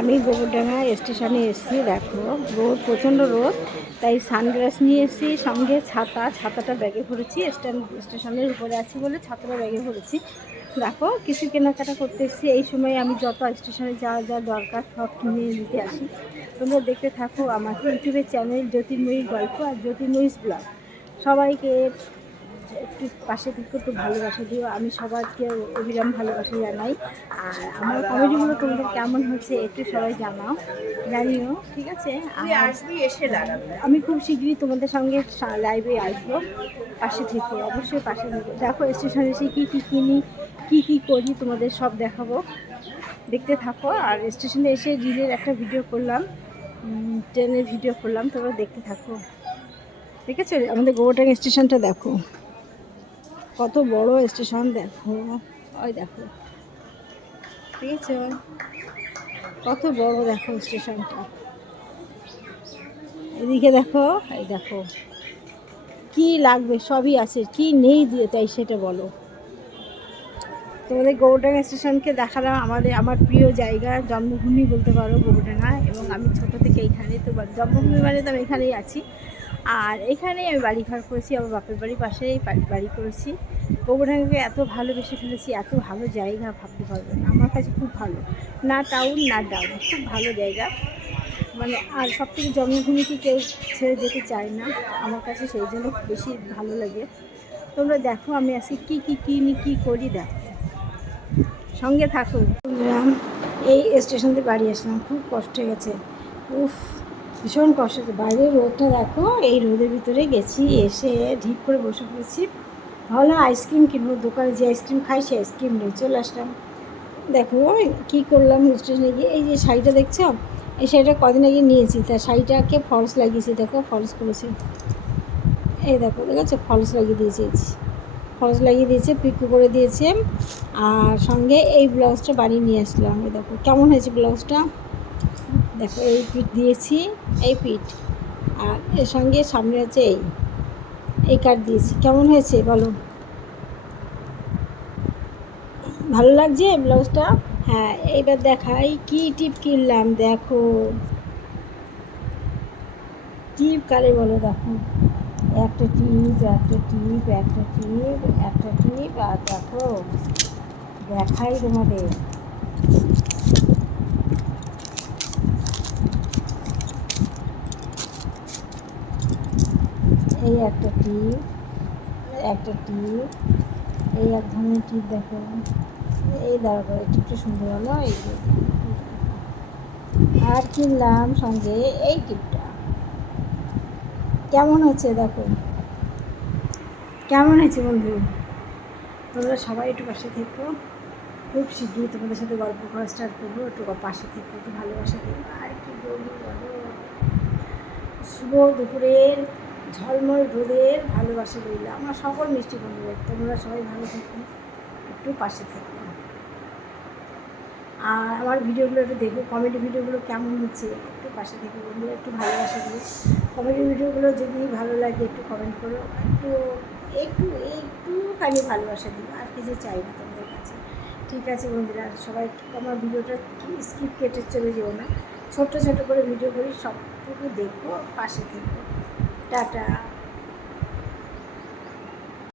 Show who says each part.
Speaker 1: আমি গোবরডাঙ্গা স্টেশনে এসেছি, দেখো। রোদ, প্রচণ্ড রোদ, তাই সানগ্লাস নিয়ে এসেছি, সঙ্গে ছাতা। ছাতাটা ব্যাগে ভরেছি স্টেশনের উপরে আছি বলে ছাতাটা ব্যাগে ভরেছি। দেখো, কিছু কেনাকাটা করতে এসেছি। এই সময় আমি যত স্টেশনে যা যা দরকার সব কিনে নিতে আসি। তোমরা দেখতে থাকো আমার ইউটিউবের চ্যানেল জ্যোতির্ময়ী গল্প আর জ্যোতির্ময়ীস ব্লগ। সবাইকে একটু পাশে থেকে একটু ভালোবাসা দিও। আমি সবাইকে অবিরাম ভালোবাসা জানাই। আর আমার কমেডিগুলো তোমাদের কেমন হচ্ছে একটু সবাই জানাও। জানিও ঠিক আছে?
Speaker 2: এসে
Speaker 1: আমি খুব শীঘ্রই তোমাদের সঙ্গে লাইভে আসব। পাশে থেকে অবশ্যই পাশে থেকে। দেখো স্টেশনে এসে কী কী কিনি কী কী করি তোমাদের সব দেখাবো। দেখতে থাকো। আর স্টেশনে এসে রিলের একটা ভিডিও করলাম। ট্রেনের ভিডিও করলাম। তোমরা দেখতে থাকো। ঠিক আছে আমাদের গোবরটাং স্টেশনটা দেখো। কত বড় স্টেশন দেখো। ওই দেখো। ঠিক কত বড় দেখো স্টেশনটা। এদিকে দেখো, এই দেখো। কি লাগবে, সবই আছে। কি নেই দিয়ে তাই সেটা বলো। তোমাদের গৌরডাঙ্গা স্টেশনকে দেখালাম আমাদের, আমার প্রিয় জায়গা। জন্মভূমি বলতে পারো গৌরডাঙ্গা। এবং আমি ছোটো থেকে এইখানে তো জন্মভূমি মানে তো আমি এখানেই আছি। আর এখানেই আমি বাড়ি ঘর করেছি, আমার বাপের বাড়ির পাশেই বাড়ি করেছি। গৌরডাঙ্গাকে এত ভালোবেসে ফেলেছি, এত ভালো জায়গা ভাবতে পারবে না। আমার কাছে খুব ভালো। না টাউন, না ডাউন খুব ভালো জায়গা। মানে আর সব থেকে জন্মভূমিকে কেউ ছেড়ে যেতে চায় না, আমার কাছে সেই জন্য বেশি ভালো লাগে। তোমরা দেখো আমি আজকে কী কী কিনি কী করি দেখো। সঙ্গে থাকো। এই স্টেশন থেকে বাড়ি আসলাম, খুব কষ্ট হয়ে গেছে। উফ ভীষণ কষ্ট বাইরের রোদটা দেখো, এই রোদের ভিতরে গেছি, এসে ঢিপ করে বসে পড়েছি। ভাবলাম আইসক্রিম কিনবো, দোকানে যে আইসক্রিম খাই, সেই আইসক্রিম নিয়ে চলে আসলাম। দেখো কী করলাম স্টেশনে গিয়ে, এই যে শাড়িটা দেখছ? এই শাড়িটা কদিন আগে নিয়েছি, তা শাড়িটাকে ফলস লাগিয়েছি, দেখো ফলস করেছে। এই দেখো দেখেছ ফলস লাগিয়ে দিয়েছি ফলস লাগিয়ে দিয়েছে পিকু করে দিয়েছে, আর সঙ্গে এই ব্লাউজটা বানিয়ে নিয়ে আসলাম, এই দেখো, কেমন হয়েছে ব্লাউজটা? দেখো, এই পিঠ দিয়েছি, এই পিঠ। আর এর সঙ্গে সামনে আছে এই। এই কাট দিয়েছি। কেমন হয়েছে বলো? ভালো লাগছে ব্লাউজটা? হ্যাঁ এইবার দেখাই কি টিপ কিনলাম, দেখো। টিপ কালে বলো দেখো। একটা টিপ একটা টিপ একটা টিপ একটা টিপ, আর দেখো, দেখাই তোমাদের। এই একটা টিপ একটা টিপ, এই এক ধরনের টিপ দেখো। এই দাঁড়া করে, টিপটা সুন্দর হলো এই আর কিনলাম সঙ্গে এই টিপটা। কেমন হচ্ছে দেখো? কেমন হয়েছে বন্ধু? তোমরা সবাই একটু পাশে থেকো। খুব শীঘ্রই তোমাদের সাথে গল্প করা স্টার্ট করব, একটু পাশে থেকো, একটু ভালোবাসা দেবো আর কি বলি বলো? শুভ দুপুরের ঝলমল রোদের ভালোবাসা রইল। আমার সকল মিষ্টি বন্ধুদের তোমরা সবাই ভালো থেকো, একটু পাশে থেকো। আর আমার ভিডিওগুলো একটু দেখো কমেডি ভিডিওগুলো কেমন হচ্ছে, একটু পাশে থেকে বন্ধুরা, একটু ভালোবাসা দিও। কমেডি ভিডিওগুলো যদি ভালো লাগে, একটু কমেন্ট করো, একটু একটু একটু একটুখানি ভালোবাসা দিও, আর কিছু চাই না তোমাদের কাছে। ঠিক আছে বন্ধুরা, সবাই আমার ভিডিওটা স্কিপ কেটে চলে যেও না। ছোট্ট ছোট করে ভিডিও করি, সবটুকু দেখো, পাশে থেকো। টাটা।